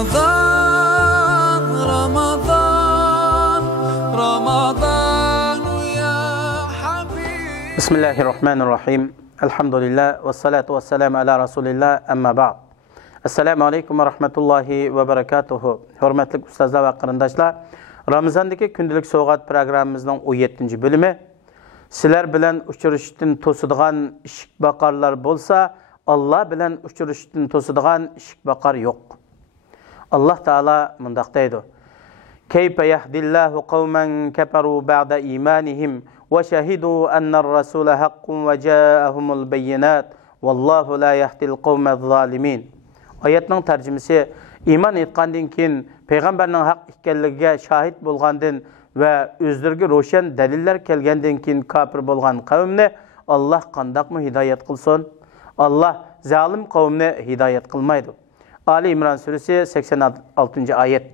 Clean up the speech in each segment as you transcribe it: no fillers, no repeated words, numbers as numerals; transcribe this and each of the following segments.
Ramazan, Ramazan, Ramazan ya Habib. Bismillahirrahmanirrahim. Elhamdülillah ve salatu ve selamu ala Resulillah amma ba'd. Assalamu alaikum ve rahmetullahi ve berekatuhu. Hürmetli ustazlar ve qarindoshlar, Ramazandagi kundalik so'g'at programmamizning 17 bölümü. Sizlar bilan uchrashishdan to'sadigan ishik baqarlar bo'lsa, Allah bilan uchrashishdan to'sadigan ishik baqar yo'q. Allah Taala mundaq deydi: "Kayfa yahdillahu qauman kafaru ba'da imanihim ve shahidu anna ar-rasula haqqun ve ja'ahumul bayyinat vallahu la yahdil qaumaz zalimin." Oyatning tarjimasi: iman etgandan keyin payg'ambarning haq ekanligiga shahid bo'lgandan va o'zlariga ro'shan dalillar kelgandan keyin kafir bo'lgan qavmni Allah qandoqmi hidoyat qilsin? Allah zalim qavmni hidoyat qilmaydi. Ali İmran suresi 86. ayet.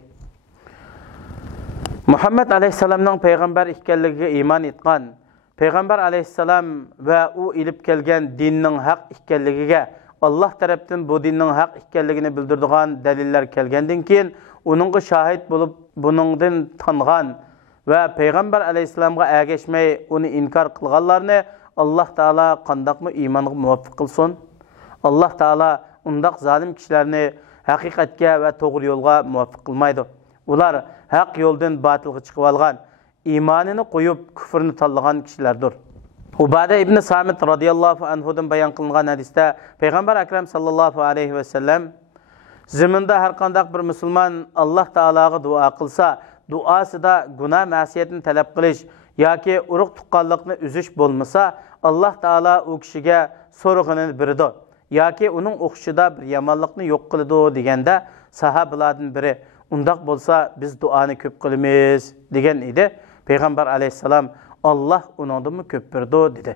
Muhammed aleyhisselamның payg'ambar ekanligiga iman etgan, payg'ambar aleyhisselam va u ilib kelgan dinning haq ekanligiga Allah tarafdan bu dinning haq ekanligini bildiradigan dalillar kelgandan keyin uningga shahid bo'lib, buningdan tangan va payg'ambar aleyhisselamga ergashmay uni inkor qilganlarni Allah Taala qandoqmi iymonga muvaffaq qilsin? Allah Taala undaq zalim kishilarni haqiqatga va to'g'ri yo'lga muvaffaq qilmaydi. Ular haq yo'ldan batilga chiqib olgan, iymonini qo'yib kufrni tanlagan kishilardir. Ubada ibn Samit radhiyallohu anhudan bayon qilingan hadisda payg'ambar akram sallallohu alayhi va sallam zaminda har qanday bir musulmon Allah Taolaga duo qilsa, duosida gunoh ma'siyatni talab qilish yoki urug' tuqqanlikni uzish bo'lmasa, Allah Taala u kishiga so'rag'ini beradi yoki uning o'qishida bir yomonlikni yo'q qiladi deganda sahobalardan biri undaq bo'lsa biz duoni ko'p qilamiz degan edi. Payg'ambar alayhisalom Allah uningdan ko'p berdi dedi.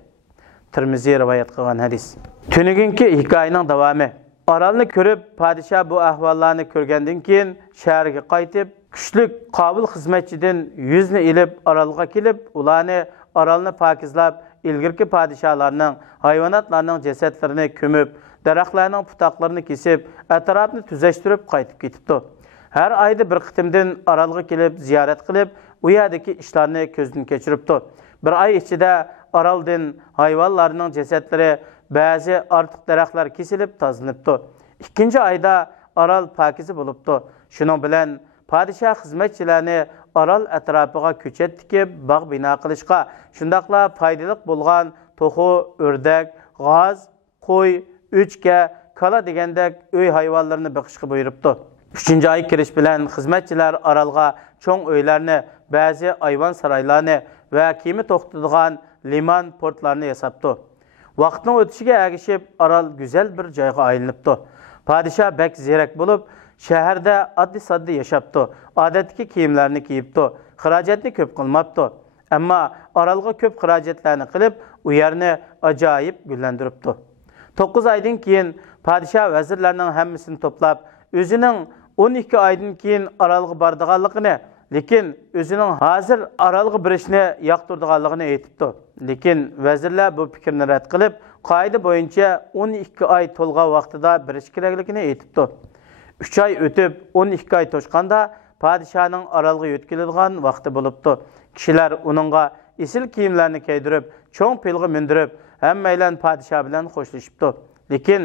Tirmiziy rivoyat qilgan hadis. Tunugunki hikoyaning davomi. Orolni ko'rib, podshoh bu ahvollarni ko'rgandan keyin shaharga qaytib, kuchlik qobil xizmatchidan yuzni ilib orolga kelib, ularni orolni pokizlab, ilgirki podshohlarning, hayvonotlarning jasadlarini ko'mib, daraxtlarning butoqlarini kesib, atrofni tuzashtirib qaytib ketibdi. Har oyda bir qitimdan orolga kelib, ziyorat qilib, u yerdagi ishlarni ko'zdan kechiribdi. Bir oy ichida oroldan hayvonlarning jasadlari, ba'zi ortiq daraxtlar kesilib, tozalanibdi. Ikkinchi oyda orol pokiza bo'libdi. Shuning bilan podshoh xizmatchilarni orol atrofiga ko'chat tikib, bog' bino qilishga, shundaqla foydali bo'lgan to'xu, o'rdak, g'oz, qo'y, o'chka, kala degandek uy hayvonlarini boqishga buyuribdi. 3-oy kirish bilan xizmatchilar orolga cho'ng uylarni, ba'zi ayvon saroylarni va kema to'xtadigan liman portlarni yasabdi. Vaqtning o'tishiga ergishib, orol go'zal bir joyga aylanibdi. Podshoh bek zerak bo'lib, shaharda oddiy-soddiy yashapti. Odatdagi kiyimlarni kiyibdi. Xarajatni ko'p qilmabdi. Ammo orolga ko'p xarajatlarni qilib, u yerni ajoyib gullantiribdi. 9 oydan keyin podshoh vazirlarning hammasini to'plab, o'zining 12 oydan keyin orolga bordiganligini, lekin o'zining hozir orolga borishni yoqtirdiganligini aytibdi. Lekin vazirlar bu fikrni rad qilib, qoida bo'yicha 12 oy to'lgan vaqtida birish kerakligini aytibdi. 3 oy o'tib, 12 oy to'shqanda podshohning orolga yetkazilgan vaqti bo'libdi. Kishilar uningga esil kiyimlarni kiydirib, cho'ng pilga mindirib, hammaylar podshoh bilan xo'shlashibdi. Lekin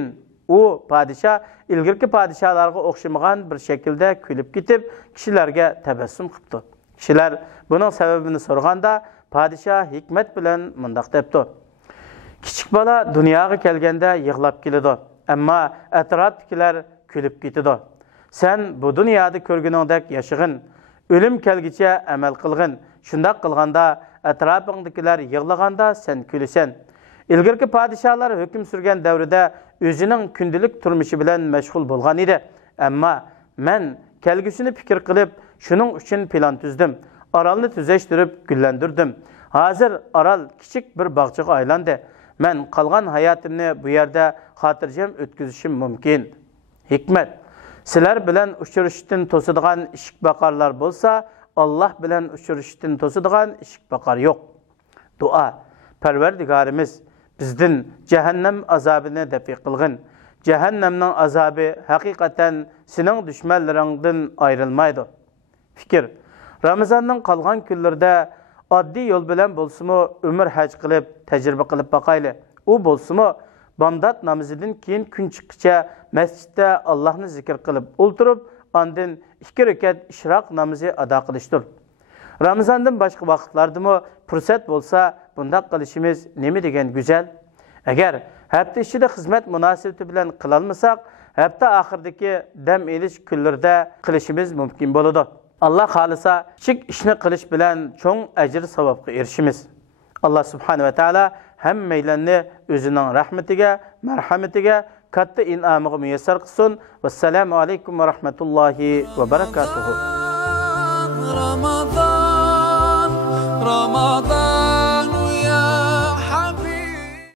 u podshoh ilgirki podshohlarga o'xshamagan bir shaklda kulib ketib, kishilarga tabassum qilibdi. Kishilar buning sababini so'raganda, podshoh hikmat bilan mundaq debdi: "Kichik bola dunyoga kelganda yig'lab keladi, ammo atrofdagilar kulib ketadi. Sen bu dunyoda ko'rganingdek yashag'in, o'lim kelgicha amal qilgin. Shundaq qilganda atrofingdagilar yig'laganda sen kulasan." İlgirki podshohlar hukm surgan davrida o'zining kundalik turmushi bilan mashg'ul bo'lgan edi. Ammo men kelgusini fikr qilib, shuning uchun plan tuzdim. Orolni tuzashtirib, gullantirdim. Hozir orol kichik bir bog'chaga aylandi. Men qolgan hayotimni bu yerda xotirjam o'tkazishim mumkin. Hikmat: sizlar bilan uchrashishdan to'sadigan ishik baqarlar bo'lsa, Allah bilan uchrashishdan to'sadigan ishik baqar yo'q. Duo: Parvardigorimiz, bizdan jahannam azobini dafi qilgin. cehennemning azabı hakikaten senin düşmanlarından ayrılmaydı. Fikir. Ramazanның қалған күнләрдә addi yol bilan bo'lsa-mu umr haj qilib, tajriba qilib baqayli. U bo'lsa-mu bomdod namozidan keyin kun chiqquncha masjidda Allohni zikr qilib o'ltirib, ondan 2 rakat ishroq namozi ado qilishdir. Ramazondan boshqa vaqtlardami fursat bo'lsa, bundaq qilishimiz nima degan go'zal. Agar hafta ichida xizmat munosabati bilan qila olmasak, hafta oxiridagi dam olish kunlarida qilishimiz mumkin bo'ladi. Allah xalisa kichik ishni qilish bilan cho'ng ajr savobga erishimiz. Allah subhanahu va taolo hammanglarni o'zining rahmatiga, marhamatiga, katta in'omiga muyassar qilsin. Vassalamu alaykum va rahmatullohi va barakatuh.